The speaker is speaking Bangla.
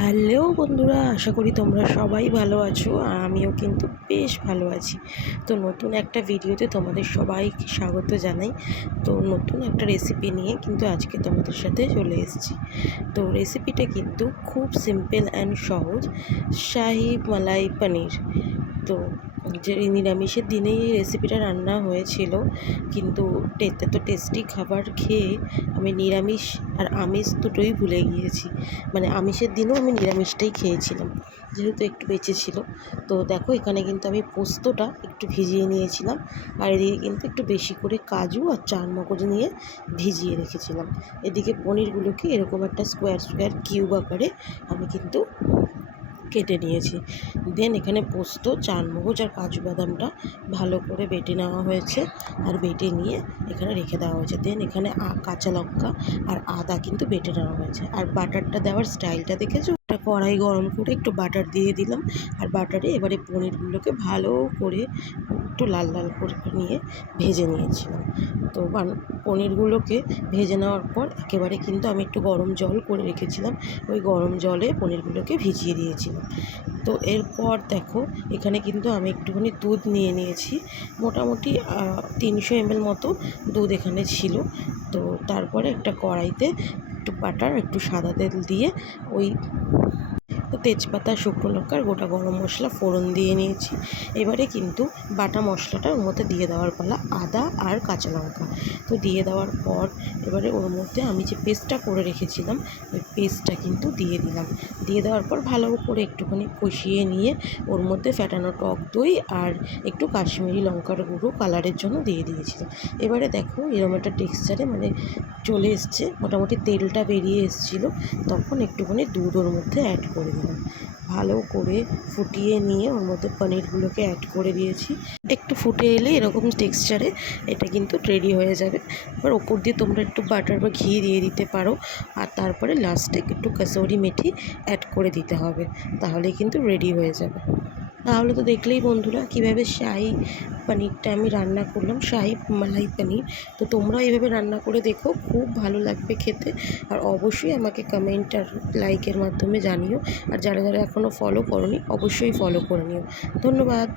হ্যালো বন্ধুরা, আশা করি তোমরা সবাই ভালো আছো আর আমিও কিন্তু বেশ ভালো আছি। তো নতুন একটা ভিডিওতে তোমাদের সবাইকে স্বাগত জানাই। তো নতুন একটা রেসিপি নিয়ে কিন্তু আজকে তোমাদের সাথে চলে এসেছি। তো রেসিপিটা কিন্তু খুব সিম্পল অ্যান্ড সহজ, শাহি মালাই পনির। তো যে নিরামিষের দিনেই এই রেসিপিটা রান্না হয়েছিল, কিন্তু এত টেস্টি খাবার খেয়ে আমি নিরামিষ আর আমিষ দুটোই ভুলে গিয়েছি। মানে আমিষের দিনও আমি নিরামিষটাই খেয়েছিলাম, যেহেতু একটু বেঁচে ছিল। তো দেখো, এখানে কিন্তু আমি পোস্তটা একটু ভিজিয়ে নিয়েছিলাম, আর এদিকে কিন্তু একটু বেশি করে কাজু আর চারমগজ নিয়ে ভিজিয়ে রেখেছিলাম। এদিকে পনিরগুলোকে এরকম একটা স্কোয়ার স্কোয়ার কিউব আকারে আমি কিন্তু কেটে নিয়েছি। দেন এখানে পোস্ত, চারমগজ আর কাজু বাদামটা ভালো করে বেটে নেওয়া হয়েছে, আর বেটে নিয়ে এখানে রেখে দেওয়া হয়েছে। দেন এখানে কাঁচা লঙ্কা আর আদা কিন্তু বেটে নেওয়া হয়েছে। আর বাটারটা দেওয়ার স্টাইলটা দেখেছো? একটা কড়াই গরম করে একটু বাটার দিয়ে দিলাম, আর বাটারে এবারে পনিরগুলোকে ভালো করে একটু লাল লাল করে নিয়ে ভেজে নিয়েছিলাম। তো পনিরগুলোকে ভেজে নেওয়ার পর একেবারে কিন্তু আমি একটু গরম জল করে রেখেছিলাম, ওই গরম জলে পনিরগুলোকে ভিজিয়ে দিয়েছিলাম। তো এরপর দেখো, এখানে কিন্তু আমি একটুখানি দুধ নিয়ে নিয়েছি, মোটামুটি 300 ml মতো দুধ এখানে ছিল। তো তারপরে একটা কড়াইতে একটু বাটার, একটু সাদা তেল দিয়ে ওই তেজপাতা, শুকনো লঙ্কা আর গোটা গরম মশলা ফোড়ন দিয়ে নিয়েছি। এবারে কিন্তু বাটা মশলাটা ওর মধ্যে দিয়ে দেওয়ার পালা, আদা আর কাঁচা লঙ্কা। তো দিয়ে দেওয়ার পর এবারে ওর মধ্যে আমি যে পেস্টটা করে রেখেছিলাম, ওই পেস্টটা কিন্তু দিয়ে দিলাম। দিয়ে দেওয়ার পর ভালো করে একটুখানি কষিয়ে নিয়ে ওর মধ্যে ফ্যাটানো টক দই আর একটু কাশ্মীরি লঙ্কার গুঁড়ো কালারের জন্য দিয়ে দিয়েছিলাম। এবারে দেখো, এরকম একটা টেক্সচারে মানে চলে এসছে, মোটামুটি তেলটা বেরিয়ে এসেছিলো। তখন একটুখানি দুধ ওর মধ্যে অ্যাড করে দিলাম, ভালো করে ফুটিয়ে নিয়ে ওর মধ্যে পনিরগুলোকে অ্যাড করে দিয়েছি। একটু ফুটে এলে এরকম টেক্সচারে এটা কিন্তু রেডি হয়ে যাবে। এবার ওপর দিয়ে তোমরা একটু বাটার বা ঘি দিয়ে দিতে পারো, আর তারপরে লাস্টে একটু কাসুরি মেথি অ্যাড করে দিতে হবে, তাহলে কিন্তু রেডি হয়ে যাবে। তাহলে তো দেখলেই বন্ধুরা কীভাবে শাহি পনিরটা আমি রান্না করলাম, শাহি মালাই পনির। তো তোমরা এইভাবে রান্না করে দেখো, খুব ভালো লাগবে খেতে। আর অবশ্যই আমাকে কমেন্ট আর লাইকের মাধ্যমে জানিও। আর যারা যারা এখনও ফলো করোনি, অবশ্যই ফলো করে নিও। ধন্যবাদ।